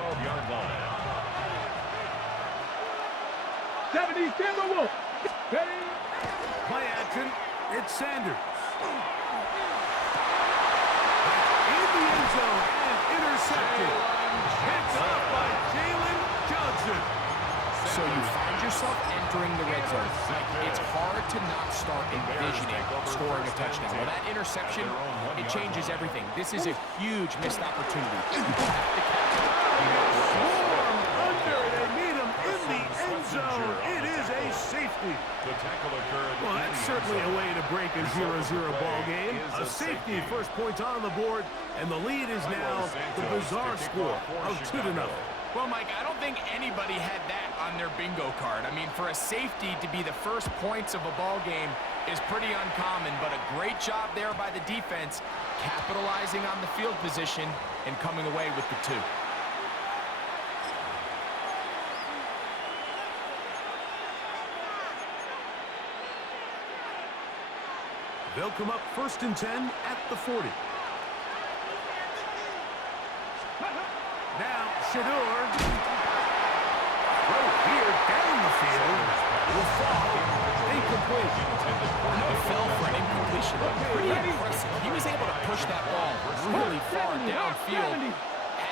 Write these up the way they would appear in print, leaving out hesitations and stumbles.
12-yard line. 70, Timberwolf. Ready? Play action. It's Sanders. In the end zone and intercepted. Picked up by Jalen Johnson. So you find yourself entering the red zone. It's hard to not start envisioning scoring a touchdown. Well, that interception, it changes everything. This is a huge missed opportunity. You have to catch it. Swarm under. They meet him in the end zone. It is a safety. The tackle occurred. Well, that's certainly a way to break a 0-0 ball game. A safety, first points on the board, and the lead is now the bizarre score of 2-0. Well, Mike, I don't think anybody had that on their bingo card. I mean, for a safety to be the first points of a ball game is pretty uncommon, but a great job there by the defense, capitalizing on the field position and coming away with the 2. They'll come up 1st and 10 at the 40. Now, Shador. Right here, down the field. Will fall. Incomplete. No, fell for an incompletion. Pretty impressive. He was able to push that ball really far downfield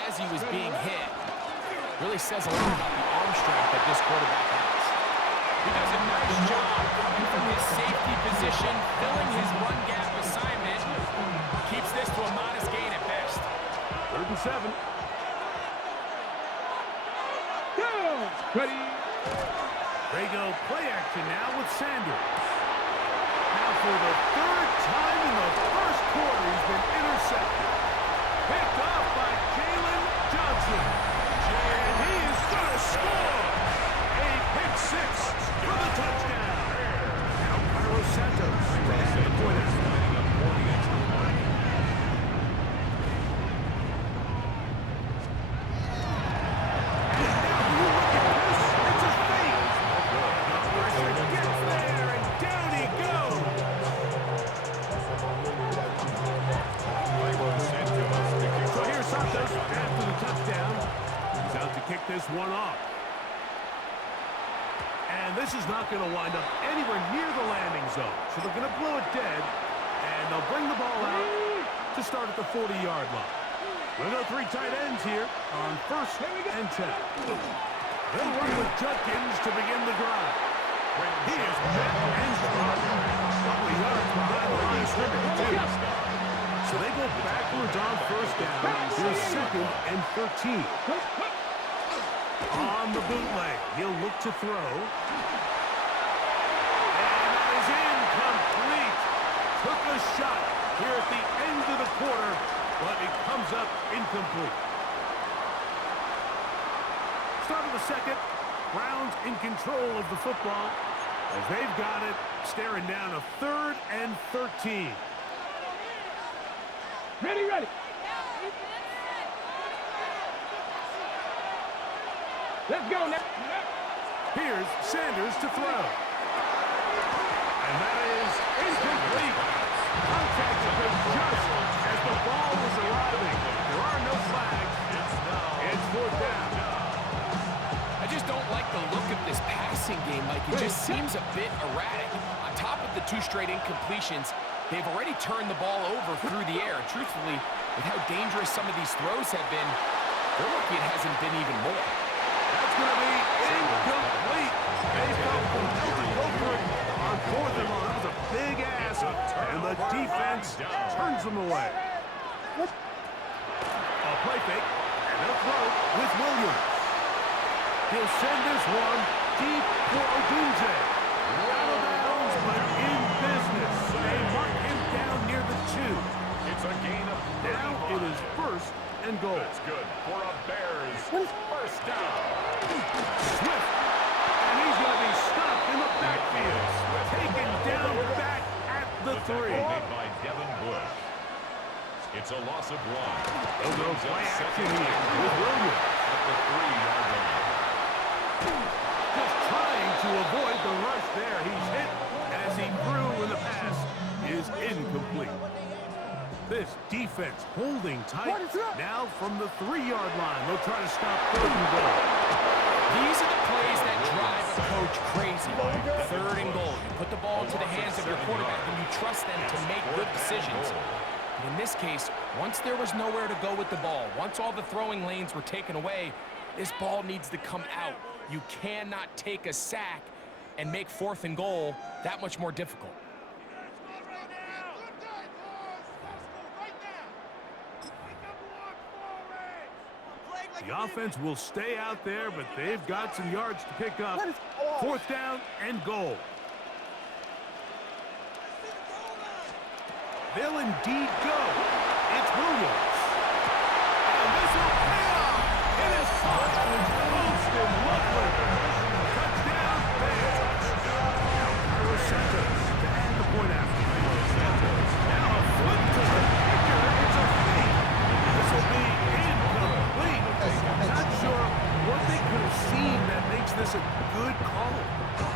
as he was being hit. Really says a lot about the arm strength that this quarterback has. He does a nice job coming from his safety position, filling his run gap assignment. Keeps this to a modest gain at best. 3rd and 7. Ready? They go play action now with Sanders. Now for the 3rd time in the first quarter, he's been intercepted. Picked off by Jalen Johnson. And he is going to score. A pick 6 for the touchdown. Now Carlos Santos has the point out. Kick this one off. And this is not going to wind up anywhere near the landing zone. So they're going to blow it dead, and they'll bring the ball out to start at the 40-yard line. We'll go 3 tight ends here on 1st and 10. They'll run with Judkins to begin the drive. He is met and dropped. Couple yards behind the line of scrimmage, too. So they go backwards on 1st down. Here's 2nd and 13. On the bootleg, he'll look to throw. And that is incomplete. Took a shot here at the end of the quarter, but it comes up incomplete. Start of the 2nd. Browns in control of the football as they've got it, staring down a 3rd and 13. Ready. Let's go now. Here's Sanders to throw. And that is incomplete. Contact occurred just as the ball was arriving. There are no flags. It's 4th down. I just don't like the look of this passing game, Mike. It just seems a bit erratic. On top of the 2 straight incompletions, they've already turned the ball over through the air. Truthfully, with how dangerous some of these throws have been, they're lucky it hasn't been even more. That's going to be incomplete. They felt compelled to go for it on 4th and long. That was a big ask, and the defense turns them away. A play fake, and they'll throw with Williams. He'll send this one deep for Odunze. Out of bounds, but in business. They mark him down near the 2. It's a gain of 35. Now it is 1st and goal. That's good for a Bears 1st down. Swift, and he's going to be stopped in the backfield. Taken down back at the 3. Made by Devin Bush. It's a loss of 1. They'll go play action here with Williams at the 3-yard line. Just trying to avoid the rush there. He's hit as he threw, and the pass is incomplete. This defense holding tight. Now from the 3-yard line, they'll try to stop 3rd and goal. These are the plays that drive a coach crazy. 3rd and goal. You put the ball into the hands of your quarterback and you trust them to make good decisions. But in this case, once there was nowhere to go with the ball, once all the throwing lanes were taken away, this ball needs to come out. You cannot take a sack and make 4th and goal that much more difficult. The offense will stay out there, but they've got some yards to pick up. 4th down and goal. They'll indeed go. It's Williams. And this will pay off. It is caught. Holston Lovely. Touchdown, Bears. Now Carlos Santos to add the point after. Now a flip to the kicker. It's a fake. This will be incomplete. Not sure what they could have seen that makes this a good call.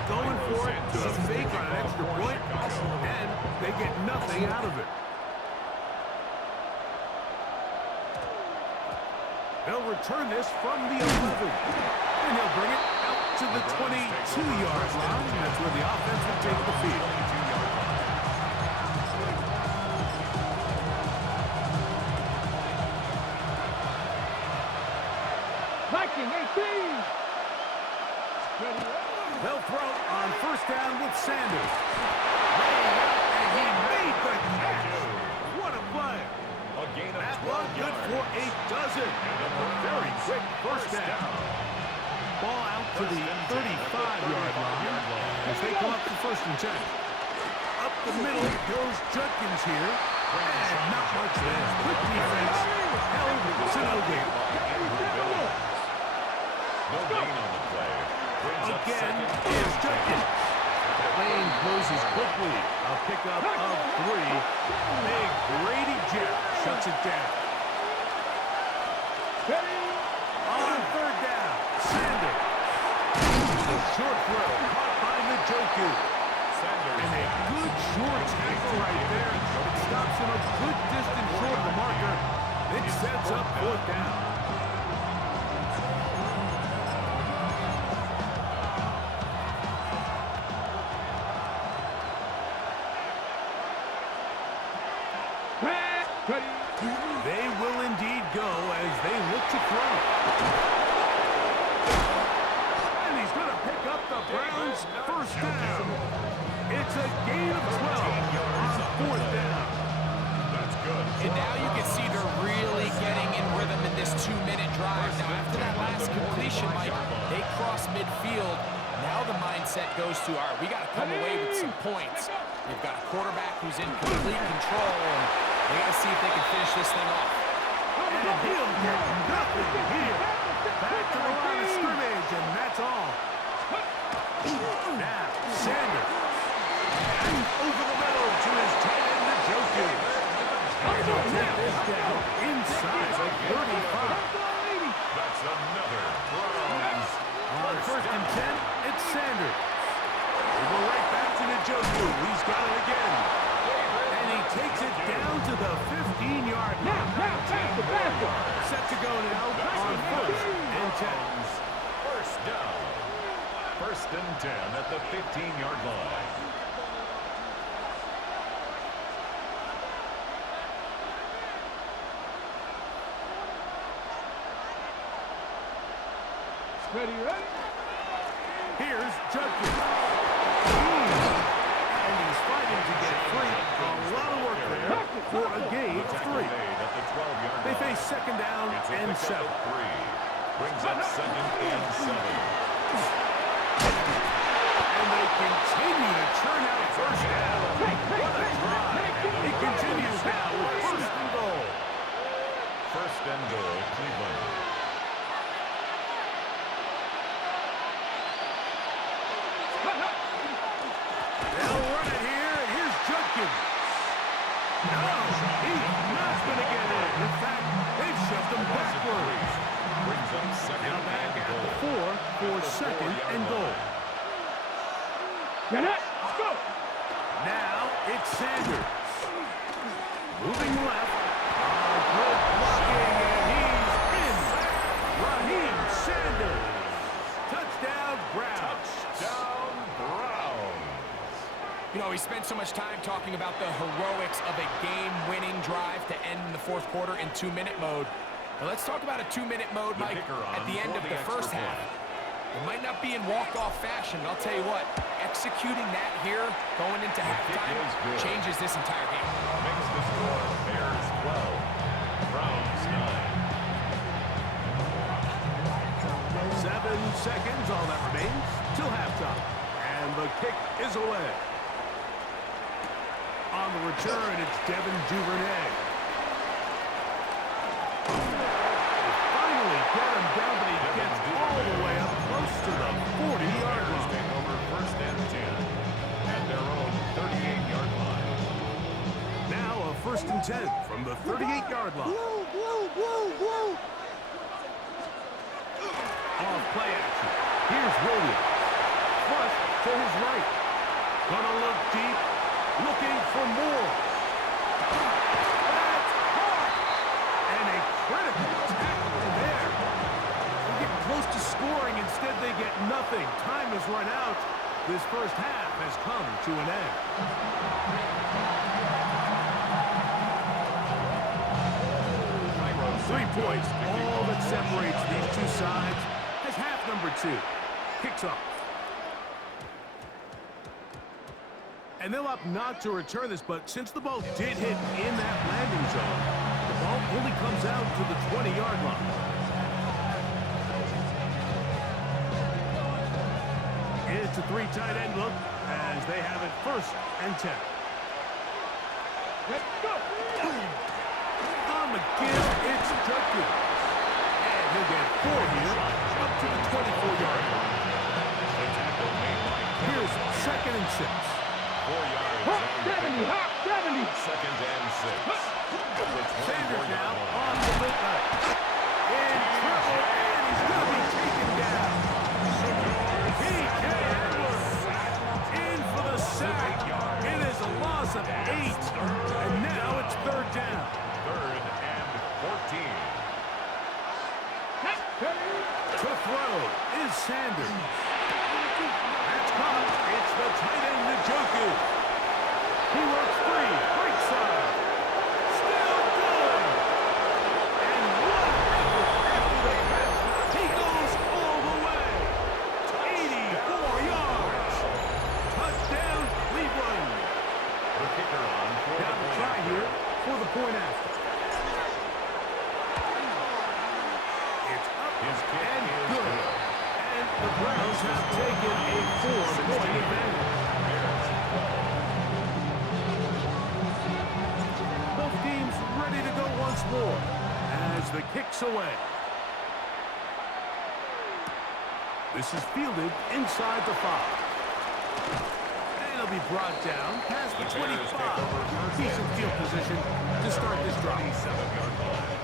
Going for it to a fake on an extra point, and they get nothing out of it. They'll return this from the 11, and he'll bring it out to the 22-yard line. That's where the offense will take the field. They'll throw on 1st down with Sanders. Laying out, and he made the catch. What a play. That one good for a dozen. Very quick 1st down. Ball out to the 35-yard line as they come up to 1st and 10. Up the middle goes Judkins here. And not much there. Good defense. Held to no gain. No gain on the play. Again is Judkins. Lane closes quickly. A pickup of 3. Big Grady Jeff shuts it down. On 3rd down, Sanders. The short throw caught by Njoku. And a good short tackle right there. It stops him a good distance short of the marker. It sets up 4th down. They will indeed go as they look to throw. And he's going to pick up the Browns' 1st down. It's a gain of 12 on 4th down. That's good. And now you can see they're really getting in rhythm in this 2-minute drive. Now, after that last completion, Mike, they cross midfield. Now the mindset goes to, all right, we got to come away with some points. They've got a quarterback who's in complete control, and they got to see if they can finish this thing off. And he'll get nothing here. Back to the line of scrimmage, and that's all. Now, Sanders. And over the middle to his tight end, Njoku. And he'll take this down inside the 35. That's another Browns. On 1st and 10, it's Sanders. We go right back to Njoku. He's got it again. And he takes it down to the 15-yard line. Set to go now on 1st and 10. 1st down. 1st and 10 at the 15-yard line. Ready? Here's Judkins. And he's fighting to get free. A lot of work there for a gain of 3. They face 2nd down and 7. Brings up 2nd and 7. And they continue to churn out 1st down. What a drive. It continues now with 1st and goal. 1st and goal, Cleveland. They'll run it here, and here's Judkins. No, he's not going to get in. In fact, they've shoved him backwards. Brings up 2nd Now back and at goal. the 4 for 2nd and goal. Get it. Go. Now it's Sanders. Moving left. A good block know, we spent so much time talking about the heroics of a game-winning drive to end in the fourth quarter in 2-minute mode. Well, let's talk about a 2-minute mode, Mike, at the end of the first half. It might not be in walk-off fashion, but I'll tell you what, executing that here, going into halftime, changes this entire game. Makes the score Bears 12, Browns 9. 7 seconds, all that remains, till halftime. And the kick is away. On the return, it's Devin Duvernay. They finally get him down, but he gets all the way up close to the 40-yard line. Take over first and 10 at their own 38-yard line. Now a first and 10 from the 38-yard line. Off play action. Here's Williams. Flush to his right. Gonna look deep. Looking for more. That's hard. And a critical tackle there. They're getting close to scoring. Instead, they get nothing. Time has run out. This first half has come to an end. 3 points, all that separates these two sides, as half number 2 kicks off. And they'll opt not to return this, but since the ball did hit in that landing zone, the ball only comes out to the 20-yard line. It's a 3 tight end look as they have it first and 10. Let's go. On the give, it's Jenkins. And he'll get 4 here, up to the 24-yard line. The tackle made by Here's second and 6. 4 yards Hop on the 70, pickup. hop 70. Second and 6. At the Sanders 24-yard now line. on the bootleg. In trouble, and he's going to be taken down. P.K. Edwards in for the sack. It is a loss of 8. And now it's third down. Third and 14. To throw is Sanders. That's caught. It's the tight end, Njoku. He works free. Right side. Still going. And what an effort after the catch. He goes all the way. 84 yards. Touchdown, Cleveland. The kicker on for Now the the try here for the point after. It's up His kick and is good. good. And the Browns have taken a 4-point advantage. Bears 12. Both teams ready to go once more as the kick's away. This is fielded inside the 5. And it'll be brought down past the 25. Decent field position to start this drive. 27-yard line.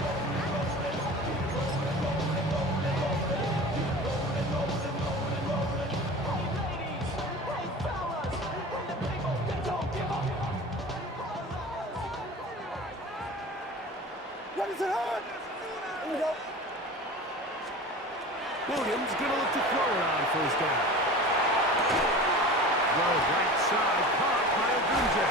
Williams going to look to throw it on first down. Throw right side, caught by Odunze.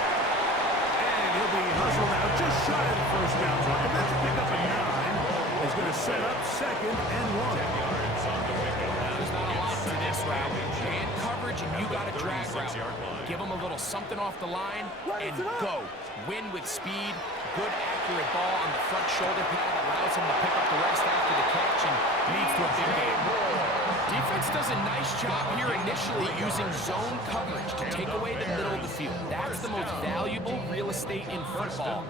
And he'll be hustled out just shy of the first down mark. And that's a pickup of 9. He's going to set up second and 1. Yards on the pickup. There's not a lot to this route. Man coverage, and you got a drag route. 36-yard line. Give them a little something off the line and go. Win with speed. Good, accurate ball on the front shoulder pad allows him to pick up the rest after the catch and leads to a big game. Defense does a nice job here initially using zone coverage to take away the middle of the field. That's the most valuable real estate in football.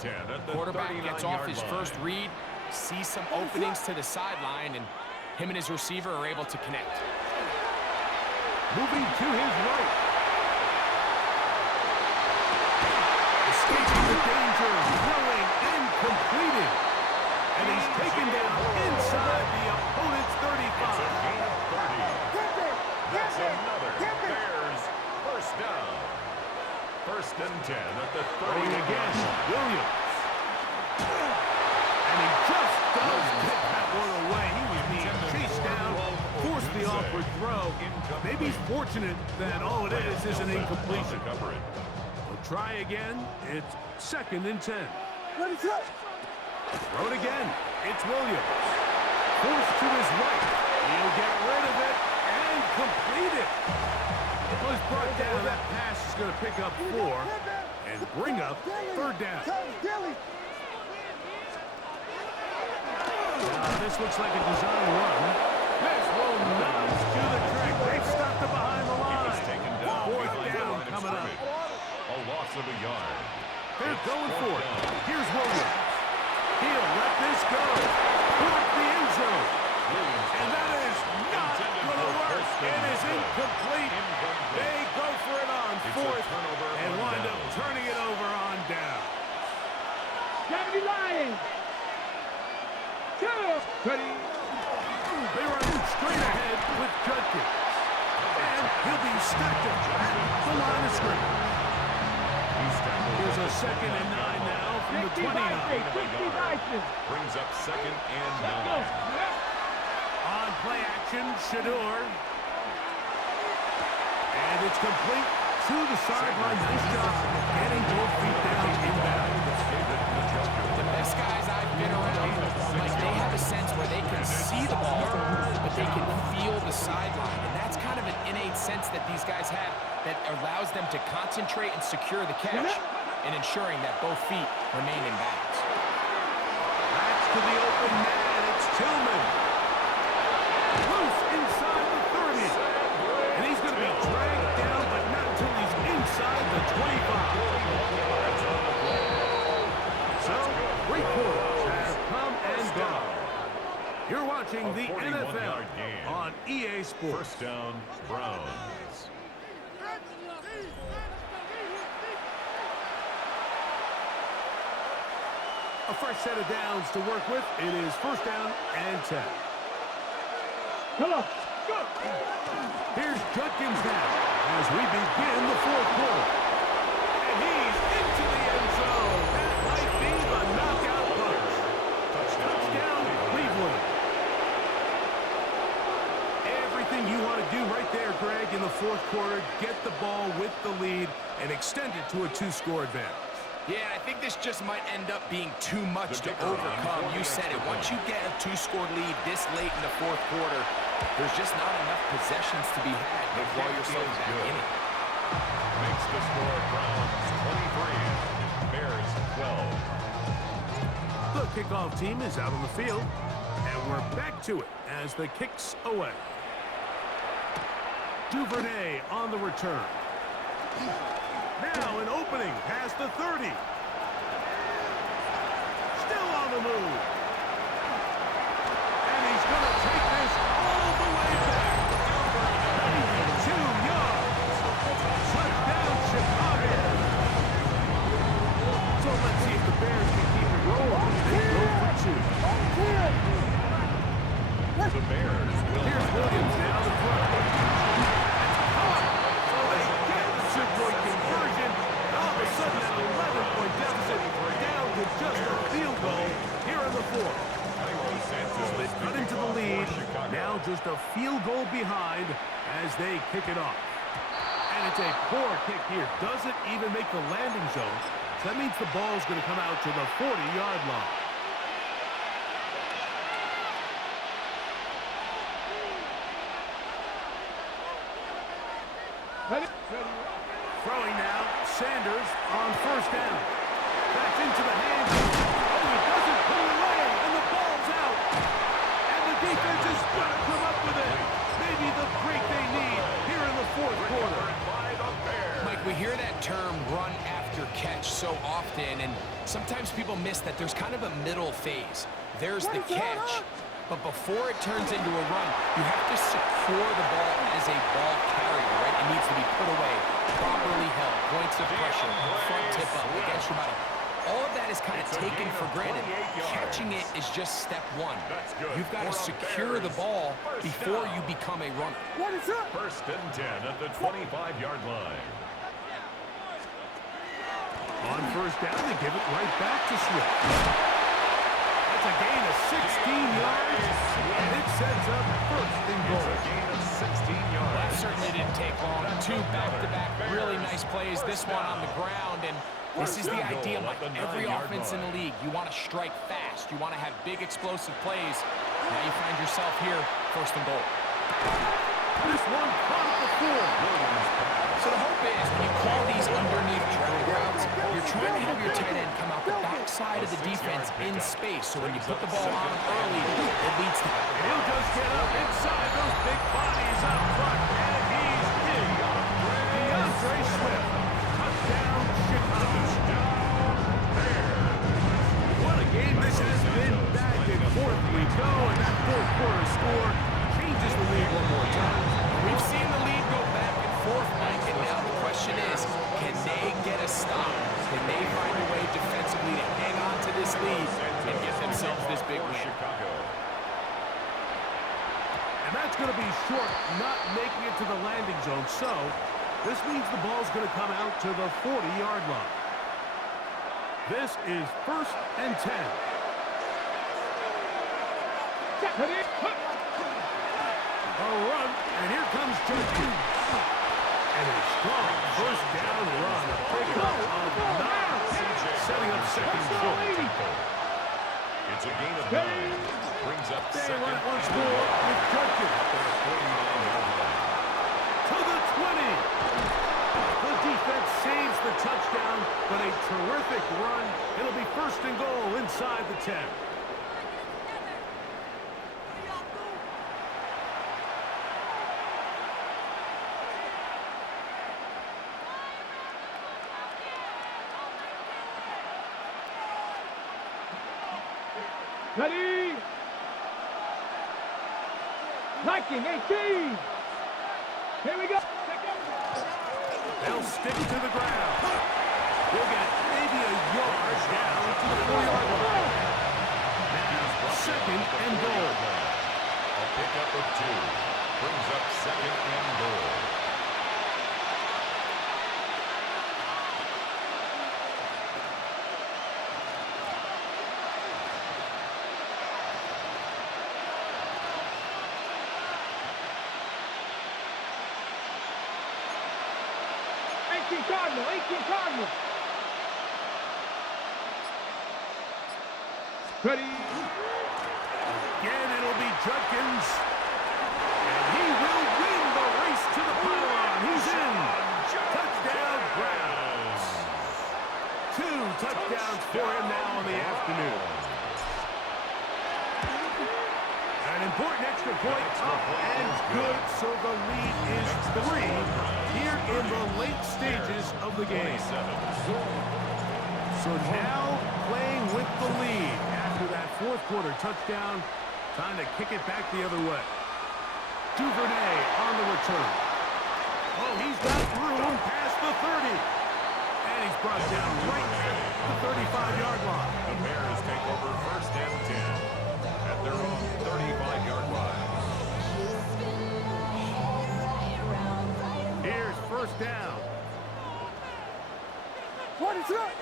Quarterback gets off his first read, sees some openings to the sideline, and him and his receiver are able to connect. Moving to his right. Escaping the danger, throwing and completing. And he's taken down inside the opponent's 35. Gain of 30. That's another Bears first down. First and 10 at the 30 Throwing again, Williams. And he just does get that one away. He was being chased down, forced the awkward throw. Maybe he's fortunate that all it is an incompletion. Cover it. try again. It's 2nd and 10. Let it go. Throw it again. It's Williams. Forced to his right. He'll get rid of it and complete it. It was brought down. That pass is going to pick up 4 and bring up 3rd down. This looks like a design run. This will not do the trick. They've stopped it behind the line. 4th down coming up. A loss of a yard. They're going for it. Here's Williams. He'll let this go. Block the end zone. And that is not going to work. It is incomplete. They go for it on 4th and wind up turning it over on down. 70 Lions. 2. Ready. They run straight ahead with Judkins. And he'll be stacked at the line of scrimmage. Here's a 2nd and 9 now from the 29. Brings up 2nd and 9. On play action, Shador. And it's complete to the sideline. Nice job getting both feet down inbound. The best guys I've been around, like they have a sense where they can see the ball, but they can feel the sideline. And that's kind of an innate sense that these guys have that allows them to concentrate and secure the catch and ensuring that both feet remain in bounds. Back to the open man. It's Tillman. Loose inside the 30. And he's going to be dragged down, but not until he's inside the 25. So, 3 quarters have come and gone. You're watching the NFL on EA Sports. 1st down, Browns. A fresh set of downs to work with. It is 1st down and 10. Come on. Go. Here's Judkins now as we begin the 4th quarter. And he's into the end zone. That might be the knockout punch. Touchdown, Cleveland. Everything you want to do right there, Greg, in the 4th quarter. Get the ball with the lead and extend it to a 2-score advantage. Yeah, I think this just might end up being too much to overcome. You said it. Once you get a 2-score lead this late in the 4th quarter, there's just not enough possessions to be had to blow yourself back in it. Makes the score Browns 23, Bears 12. The kickoff team is out on the field, and we're back to it as the kick's away. Duvernay on the return. Now an opening past the 30. Still on the move. And he's going to take this all the way back. 92 yards. Touchdown, Chicago. So let's see if the Bears can keep it rolling. They go for 2. The Bears will. Here's Williams now to front. So they get the 2-point conversion. All of a sudden, an 11-point deficit down to just a field goal here in the 4th. So they cut into the lead. Now just a field goal behind as they kick it off. And it's a poor kick here. Doesn't even make the landing zone. So that means the ball's going to come out to the 40-yard line. Throwing now, Sanders on 1st down. Back into the hands. Oh, he doesn't pull away, and the ball's out. And the defense is going to come up with it. Maybe the break they need here in the 4th quarter. Mike, we hear that term run after catch so often, and sometimes people miss that there's kind of a middle phase. There's the catch, but before it turns into a run, you have to secure the ball as a ball carrier, right? It needs to be put away, properly held, points of pressure, front tip up against your body. All of that is kind of taken for granted. Catching it is just step 1. You've got to secure the ball before you become a runner. 1st and 10 at the 25-yard line. On 1st down, they give it right back to Swift. That's a gain of 16 yards, and it sets up 1st and goal. It's a gain of 16 yards. That certainly didn't take long. 2 back-to-back really nice plays. This one on the ground, and this is the idea, Mike. Every offense in the league, you want to strike fast. You want to have big, explosive plays. Now you find yourself here, 1st and goal. This one caught the floor. So the hope is when you call these underneath drag routes, you're trying to have your tight end come out the backside of the defense in space. So when you put the ball on early, it leads to... He'll just get up inside those big bodies up front, and he's in. DeAndre Swift, touchdown, Chicago. What a game this has been. Back and forth we go, and that 4th quarter score changes the lead one more time. We've seen the lead go back and forth, Mike, and now the question is, can they get a stop? Can they find a way defensively to hang on to this lead and get themselves this big win? Chicago. And that's going to be short, not making it to the landing zone. So this means the ball's going to come out to the 40-yard line. This is 1st and 10. A run, and here comes Jenkins. And a strong 1st down run. A pickup of 9, setting up 2nd short. It's a gain of 9. Brings up They 2nd. run it once more with Jenkins. To the 20. The defense saves the touchdown, but a terrific run. It'll be 1st and goal inside the 10. Ready? Liking 18. Here we go. They'll stick to the ground. They'll get maybe a yard down to the 4-yard line. Now, 2nd and goal. A pickup of 2. Brings up 2nd and goal. Cardinal, 18 Cardinal. Ready? Again, it'll be Judkins. And he will win the race to the pylon. He's in. Touchdown, Browns. 2 touchdowns for him now in the afternoon. An important extra point up and good, so the lead is 3 here in the late stages of the game. So now playing with the lead after that 4th quarter touchdown, time to kick it back the other way. Duvernay on the return. Oh, he's got room past the 30. And he's brought down right at the 35-yard line. The Bears take over 1st and 10 at their own 35-yard line. Here's 1st down. What is it?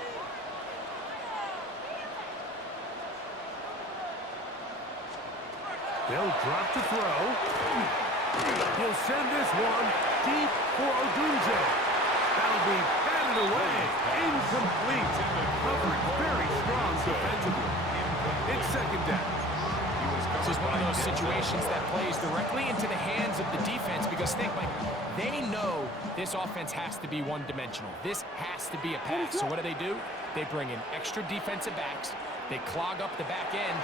They'll drop to throw. He'll send this one deep for Odunze. That'll be batted away. Incomplete. Covered very strong defensively. It's 2nd down. This is one of those situations that plays directly into the hands of the defense because think, Mike, they know this offense has to be one-dimensional. This has to be a pass. So what do? They bring in extra defensive backs. They clog up the back end.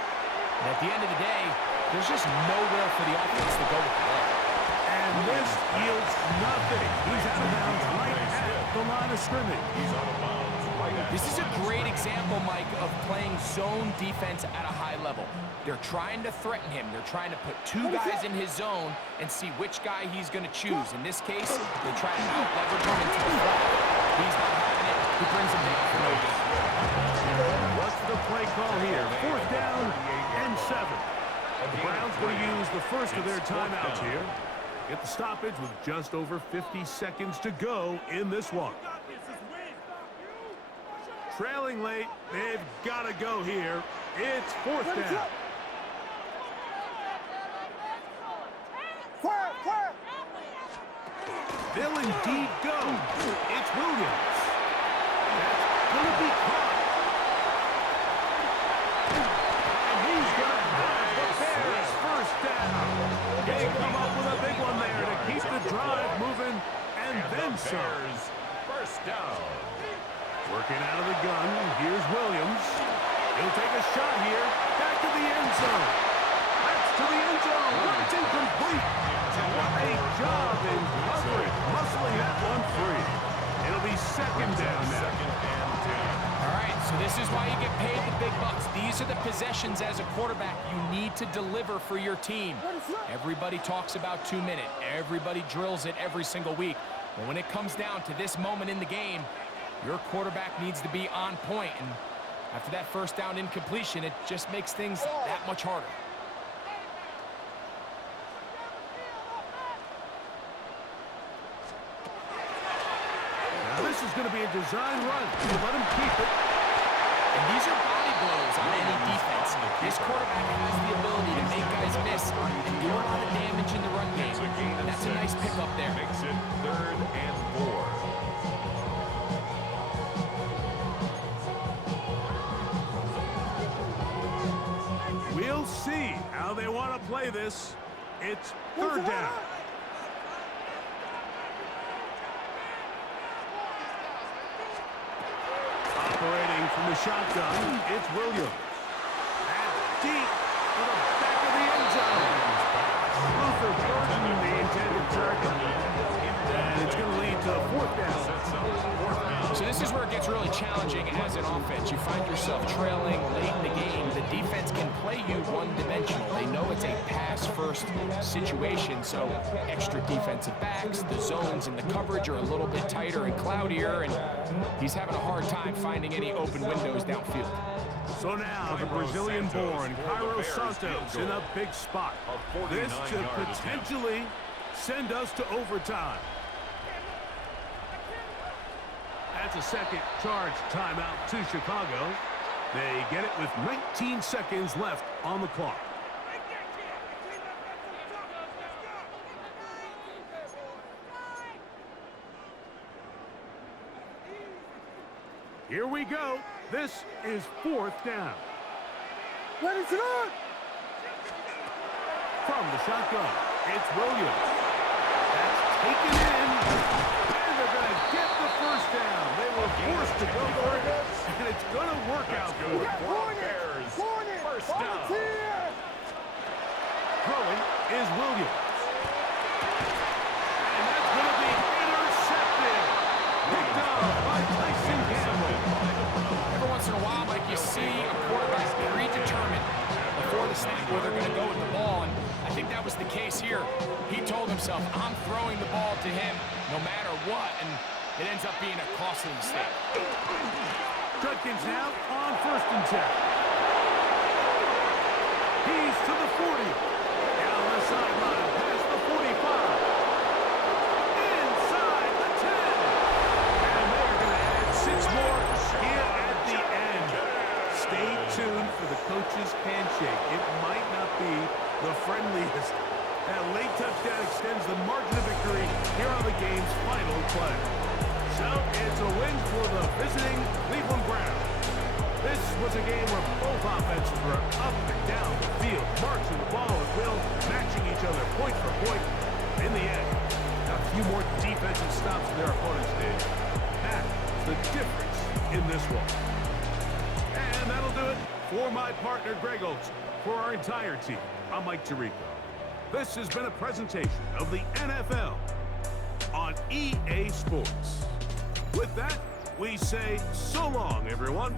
And at the end of the day, there's just nowhere for the offense to go with the ball. And this yields nothing. He's out of bounds right at the line of scrimmage. He's out of bounds right at This is a great example, Mike, of playing zone defense at a high level. They're trying to threaten him. They're trying to put 2 guys in his zone and see which guy he's going to choose. In this case, they try to out-leverage him into the flat. He's not having it. He brings him down for no gain. What's the play call here? 4th down and 7. The Browns going to use the first of their timeouts here. Get the stoppage with just over 50 seconds to go in this one. Trailing late, they've got to go here. It's 4th down. They'll indeed go. It's Williams. That's going to be caught. And he's going to have the Bears first down. They come up with a big one there to keep the drive moving and then some. First down. Working out of the gun, here's Williams. He'll take a shot here. Back to the end zone. That's to the end zone. It's incomplete. What a job in coverage, muscling that one free. It'll be second down now. Second and 10. All right, so this is why you get paid the big bucks. These are the possessions as a quarterback you need to deliver for your team. Everybody talks about 2 minutes. Everybody drills it every single week. But when it comes down to this moment in the game, your quarterback needs to be on point. And after that first down incompletion, it just makes things that much harder. Now this is going to be a design run. We'll let him keep it. And these are body blows on any defense. This quarterback has the ability to make guys miss and do a lot of damage in the run game. And that's a nice pickup there. Makes it 3rd and 4. We'll see how they want to play this. It's 3rd down. Operating from the shotgun, it's Williams. That's deep to the back of the end zone. Luther Burton, the intended target. And it's going to lead to a 4th down. So this is where it gets really challenging as an offense. You find yourself trailing late in the game. The defense can play you one-dimensional. They know it's a pass-first situation, so extra defensive backs, the zones and the coverage are a little bit tighter and cloudier, and he's having a hard time finding any open windows downfield. So now the Brazilian-born Cairo Santos in a big spot. This could potentially send us to overtime. That's a second charge timeout to Chicago. They get it with 19 seconds left on the clock. Here we go. This is 4th down. Ready to run. From the shotgun, it's Williams. That's taken in. And they're going to get the first down. They were forced to go for it, and it's going to work out for them. First down. Throwing is Williams. And that's going to be intercepted. Picked off by Tyson Campbell. Every once in a while, Mike, you see a quarterback predetermined before the snap where they're going to go with the ball, and I think that was the case here. He told himself, I'm throwing the ball to him no matter what, and it ends up being a costly mistake. Judkins now on 1st and 10. He's to the 40. Down the sideline, past the 45. Inside the 10. And they're going to add 6 more here at the end. Stay tuned for the coach's handshake. It might not be the friendliest. That late touchdown extends the margin of victory here on the game's final play. So it's a win for the visiting Cleveland Browns. This was a game where both offenses were up and down the field, marching the ball at will, matching each other point for point. In the end, a few more defensive stops than their opponents did. That's the difference in this one. And that'll do it for my partner, Greg Olson. For our entire team, I'm Mike Tirico. This has been a presentation of the NFL on EA Sports. With that, we say so long, everyone.